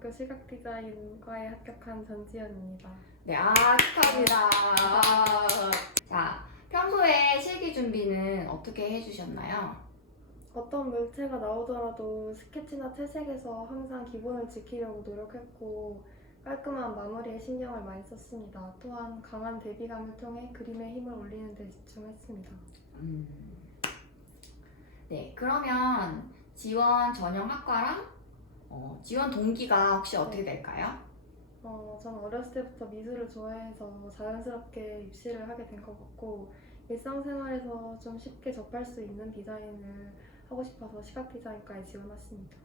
대학교 시각 디자인과에 합격한 전지현입니다. 네, 아, 축하합니다. 자, 평소에 실기 준비는 어떻게 해주셨나요? 어떤 물체가 나오더라도 스케치나 채색에서 항상 기본을 지키려고 노력했고 깔끔한 마무리에 신경을 많이 썼습니다. 또한 강한 대비감을 통해 그림에 힘을 올리는 데 집중했습니다. 음. 네, 그러면 지원 전형 학과랑 어, 지원 동기가 혹시 어떻게 될까요? 어, 전 어렸을 때부터 미술을 좋아해서 자연스럽게 입시를 하게 된 것 같고 일상생활에서 좀 쉽게 접할 수 있는 디자인을 하고 싶어서 시각 디자인과에 지원했습니다.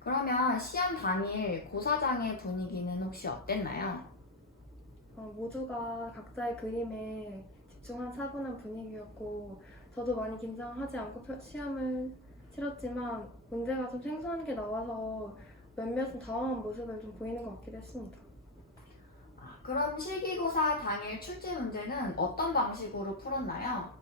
그러면 시험 당일 고사장의 분위기는 혹시 어땠나요? 어, 모두가 각자의 그림에 집중한 차분한 분위기였고 저도 많이 긴장하지 않고 표- 시험을 치렀지만 문제가 좀 생소한 게 나와서 몇몇은 당황한 모습을 좀 보이는 것 같기도 했습니다. 아, 그럼 실기고사 당일 출제 문제는 어떤 방식으로 풀었나요?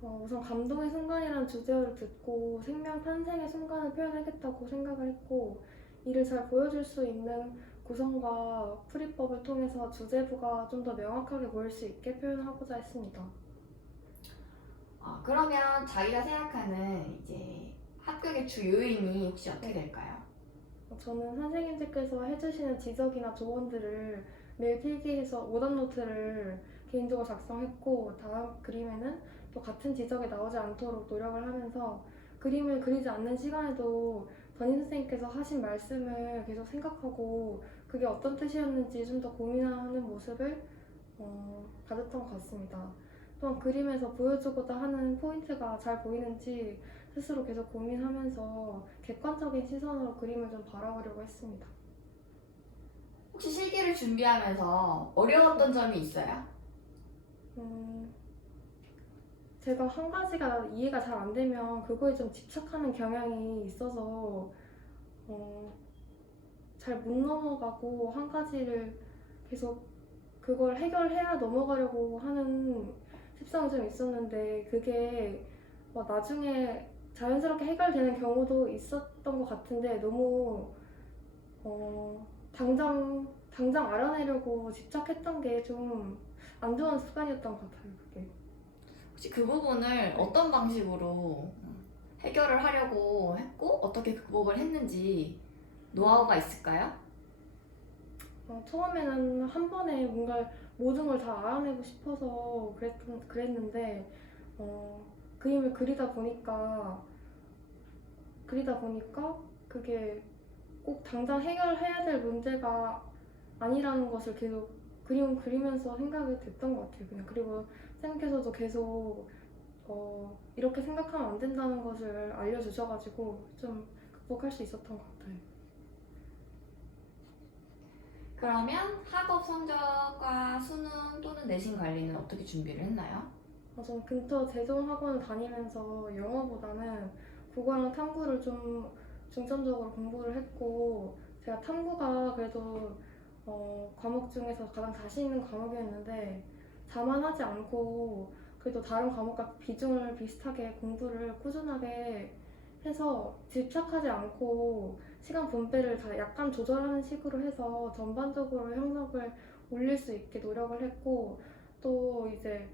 어, 우선 감동의 순간이라는 주제어를 듣고 생명 탄생의 순간을 표현하겠다고 생각을 했고 이를 잘 보여줄 수 있는 구성과 풀이법을 통해서 주제부가 좀 더 명확하게 보일 수 있게 표현하고자 했습니다. 아, 그러면 자기가 생각하는 이제 합격의 주 요인이 혹시 어떻게 될까요? 어, 저는 선생님들께서 해주시는 지적이나 조언들을 매일 필기해서 오답 노트를 개인적으로 작성했고 다음 그림에는 또 같은 지적이 나오지 않도록 노력을 하면서 그림을 그리지 않는 시간에도 담임 선생님께서 하신 말씀을 계속 생각하고 그게 어떤 뜻이었는지 좀 더 고민하는 모습을 어, 가졌던 것 같습니다. 또한 그림에서 보여주고자 하는 포인트가 잘 보이는지 스스로 계속 고민하면서 객관적인 시선으로 그림을 좀 바라보려고 했습니다. 혹시 실기를 준비하면서 어려웠던 점이 있어요? 음, 제가 한 가지가 이해가 잘 안 되면 그거에 좀 집착하는 경향이 있어서 어, 잘 못 넘어가고 한 가지를 계속 그걸 해결해야 넘어가려고 하는 습성이 좀 있었는데 그게 뭐 나중에 자연스럽게 해결되는 경우도 있었던 것 같은데 너무 어, 당장 당장 알아내려고 집착했던 게 좀 안 좋은 습관이었던 것 같아요. 그게. 혹시 그 부분을 어떤 방식으로 해결을 하려고 했고 어떻게 극복을 했는지 노하우가 있을까요? 어, 처음에는 한 번에 뭔가 모든 걸 다 알아내고 싶어서 그랬, 그랬는데 어, 그림을 그리다 보니까 그리다 보니까 그게 꼭 당장 해결해야 될 문제가 아니라는 것을 계속 그림 그리면서 생각이 됐던 것 같아요. 그냥 그리고 선생님께서도 계속 어, 이렇게 생각하면 안 된다는 것을 알려주셔가지고 좀 극복할 수 있었던 것 같아요. 그러면 학업 성적과 수능 또는 내신 관리는 어떻게 준비를 했나요? 어, 저는 근처 재정학원을 다니면서 영어보다는 국어랑 탐구를 좀 중점적으로 공부를 했고 제가 탐구가 그래도 어, 과목 중에서 가장 자신 있는 과목이었는데 자만하지 않고 그래도 다른 과목과 비중을 비슷하게 공부를 꾸준하게 해서 집착하지 않고 시간 분배를 다 약간 조절하는 식으로 해서 전반적으로 형성을 올릴 수 있게 노력을 했고 또 이제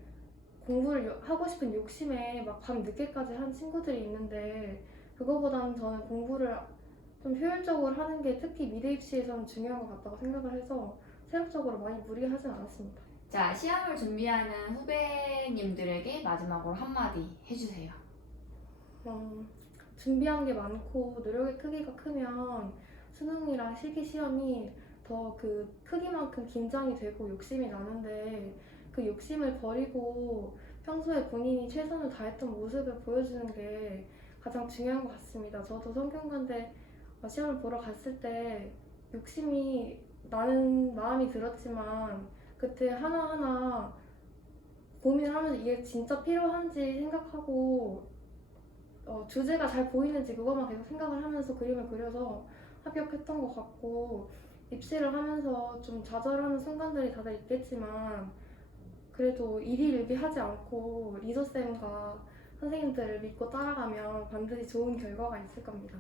공부를 요- 하고 싶은 욕심에 막 밤 늦게까지 한 친구들이 있는데 그거보다는 저는 공부를 좀 효율적으로 하는 게 특히 미대 입시에서는 중요한 것 같다고 생각을 해서 체력적으로 많이 무리하진 않았습니다. 자, 시험을 준비하는 후배님들에게 마지막으로 한마디 해주세요. 음, 준비한 게 많고 노력의 크기가 크면 수능이랑 실기 시험이 더 그 크기만큼 긴장이 되고 욕심이 나는데 그 욕심을 버리고 평소에 본인이 최선을 다했던 모습을 보여주는 게 가장 중요한 것 같습니다. 저도 성균관대 어, 시험을 보러 갔을 때 욕심이 나는 마음이 들었지만 그때 하나하나 고민을 하면서 이게 진짜 필요한지 생각하고 어, 주제가 잘 보이는지 그것만 계속 생각을 하면서 그림을 그려서 합격했던 것 같고 입시를 하면서 좀 좌절하는 순간들이 다들 있겠지만 그래도 일희일비 하지 않고 리더쌤과 선생님들을 믿고 따라가면 반드시 좋은 결과가 있을 겁니다.